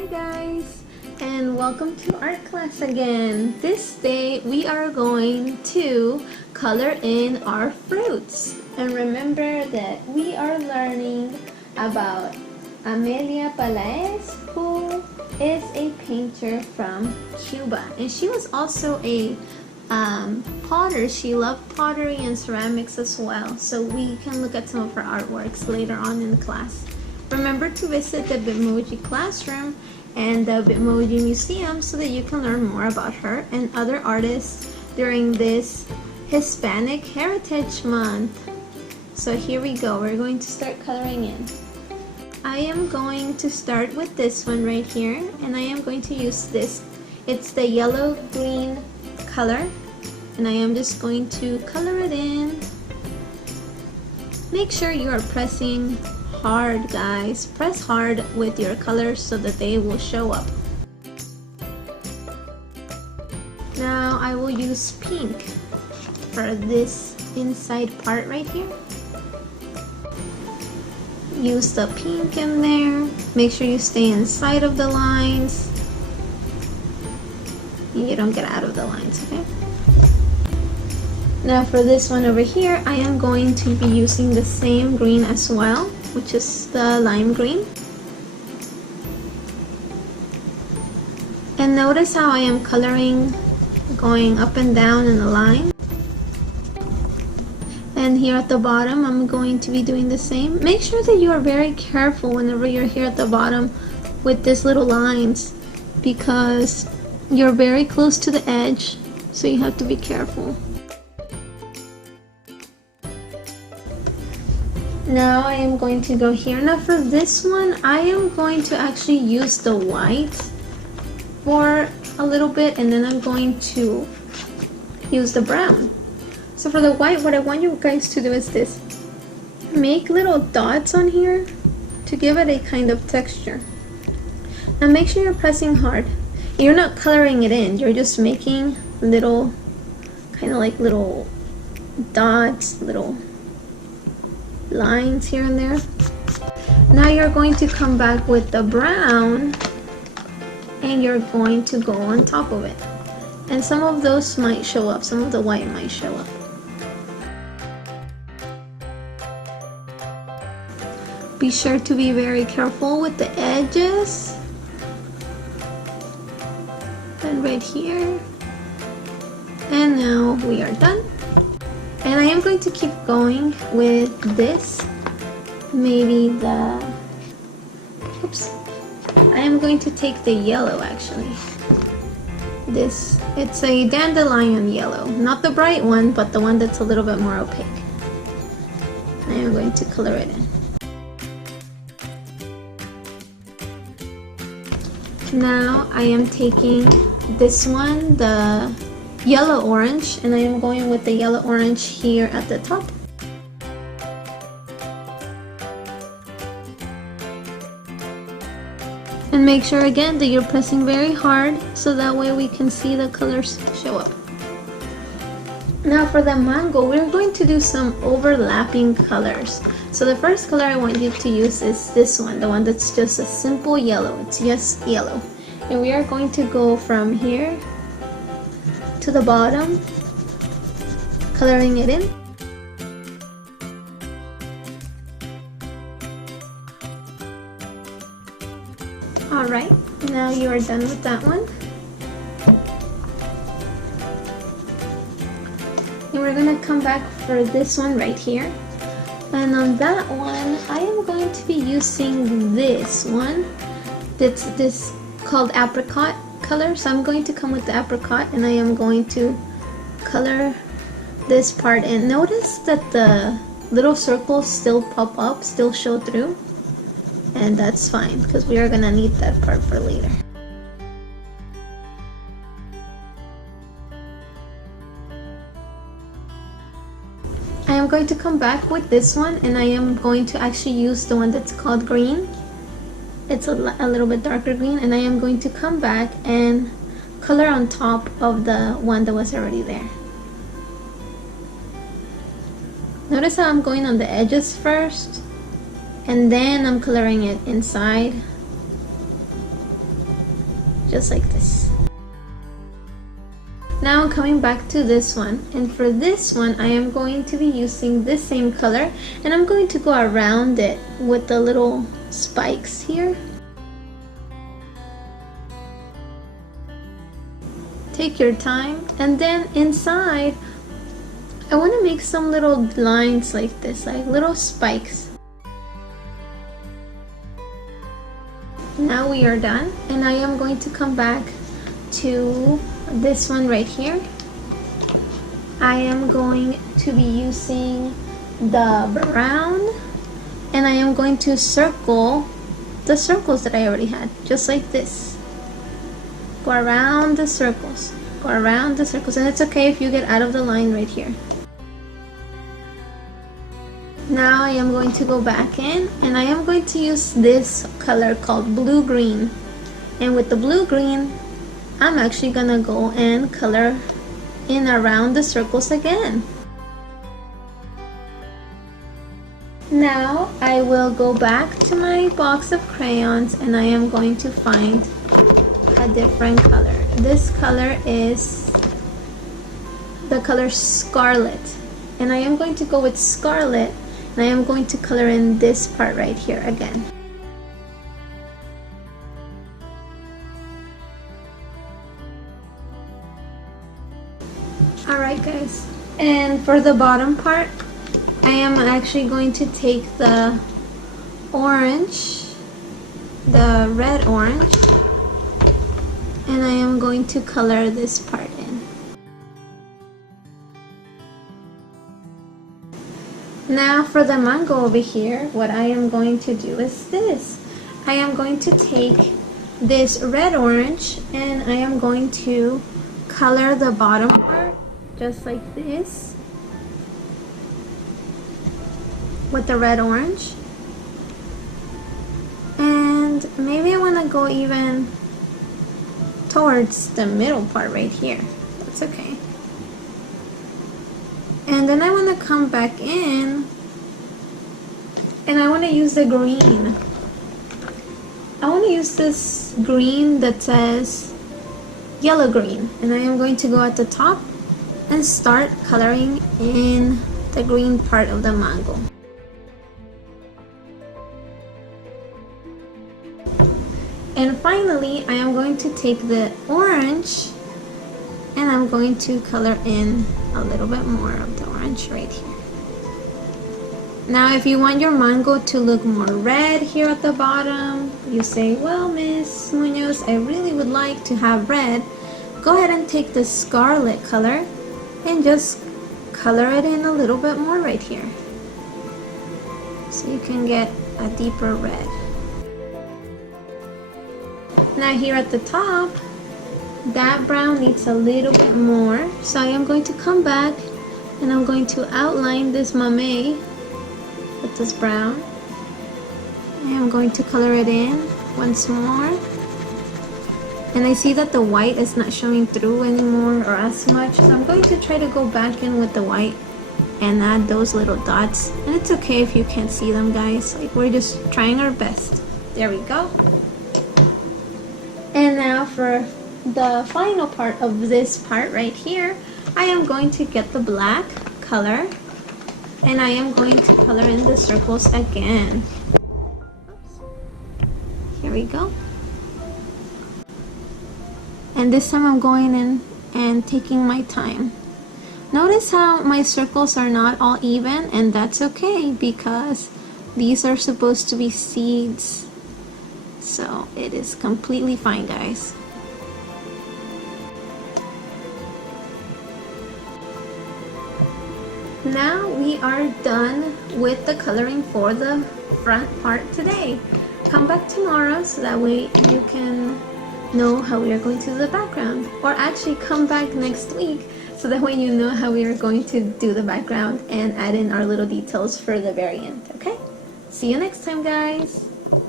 Hi guys, and welcome to art class again. This day we are going to color in our fruits. And remember that we are learning about Amelia Palaez, who is a painter from Cuba. And she was also a potter. She loved pottery and ceramics as well. So we can look at some of her artworks later on in class. Remember to visit the Bitmoji classroom and the Bitmoji museum so that you can learn more about her and other artists during this Hispanic Heritage Month. So here we go. We're going to start coloring in. I am going to start with this one right here, and I am going to use this. It's the yellow green color, and I am just going to color it in. Make sure you are pressing hard, guys. Press hard with your colors so that they will show up. Now I will use pink for this inside part right here. Use the pink in there. Make sure you stay inside of the lines. You don't get out of the lines, okay? Now for this one over here, I am going to be using the same green as well, which is the lime green. And notice how I am coloring, going up and down in the line. And here at the bottom, I'm going to be doing the same. Make sure that you are very careful whenever you're here at the bottom with these little lines, because you're very close to the edge, so you have to be careful. Now I am going to go here. Now for this one, I am going to actually use the white for a little bit, and then I'm going to use the brown. So for the white, what I want you guys to do is this. Make little dots on here to give it a kind of texture. Now make sure you're pressing hard. You're not coloring it in, you're just making little, kind of like little dots, little lines here and there. Now you're going to come back with the brown and you're going to go on top of it. And some of those might show up, some of the white might show up. Be sure to be very careful with the edges. And right here. And now we are done. And I am going to keep going with this. Maybe the, oops. I am going to take the yellow actually. This, it's a dandelion yellow. Not the bright one, but the one that's a little bit more opaque. I am going to color it in. Now I am taking this one, the yellow orange, and I am going with the yellow orange here at the top. And make sure again that you're pressing very hard so that way we can see the colors show up. Now for the mango, we're going to do some overlapping colors. So the first color I want you to use is this one, the one that's just a simple yellow. It's just yellow. And we are going to go from here to the bottom, coloring it in. Alright, now you are done with that one. And we're going to come back for this one right here. And on that one, I am going to be using this one. That's this called apricot color. So I'm going to come with the apricot and I am going to color this part in. Notice that the little circles still pop up, still show through. And that's fine because we are going to need that part for later. I am going to come back with this one, and I am going to actually use the one that's called green. It's a little bit darker green, and I am going to come back and color on top of the one that was already there. Notice how I'm going on the edges first, and then I'm coloring it inside. just like this. Now I'm coming back to this one, and for this one I am going to be using this same color, and I'm going to go around it with the little spikes here. Take your time, and then inside I want to make some little lines like this, like little spikes. Now we are done, and I am going to come back to this one right here. I am going to be using the brown, and I am going to circle the circles that I already had, just like this. Go around the circles, go around the circles, and it's okay if you get out of the line right here. Now I am going to go back in, and I am going to use this color called blue-green, and with the blue-green I'm actually gonna go and color in around the circles again. Now I will go back to my box of crayons, and I am going to find a different color. This color is the color Scarlet, and I am going to go with Scarlet, and I am going to color in this part right here again. Alright guys, and for the bottom part I am actually going to take the orange, the red orange, and I am going to color this part in. Now for the mango over here, what I am going to do is this. I am going to take this red orange, and I am going to color the bottom part just like this with the red orange, and maybe I want to go even towards the middle part right here. That's okay. And then I want to come back in, and I want to use the green. I want to use this green that says yellow green, and I am going to go at the top and start coloring in the green part of the mango. And finally, I am going to take the orange, and I'm going to color in a little bit more of the orange right here. Now if you want your mango to look more red here at the bottom, you say, well, Miss Munoz, I really would like to have red. Go ahead and take the scarlet color and just color it in a little bit more right here, so you can get a deeper red. Now here at the top, that brown needs a little bit more, so I am going to come back and I'm going to outline this mamey with this brown. I am going to color it in once more. And I see that the white is not showing through anymore or as much, so I'm going to try to go back in with the white and add those little dots. And it's okay if you can't see them, guys, like we're just trying our best. There we go. And now for the final part of this part right here, I am going to get the black color, and I am going to color in the circles again. Oops. Here we go. And this time I'm going in and taking my time. Notice how my circles are not all even, and that's okay because these are supposed to be seeds. So it is completely fine, guys. Now we are done with the coloring for the front part today. Come back tomorrow so that way you can know how we are going to do the background, or actually come back next week so that way you know how we are going to do the background and add in our little details for the very end. Okay, see you next time, guys.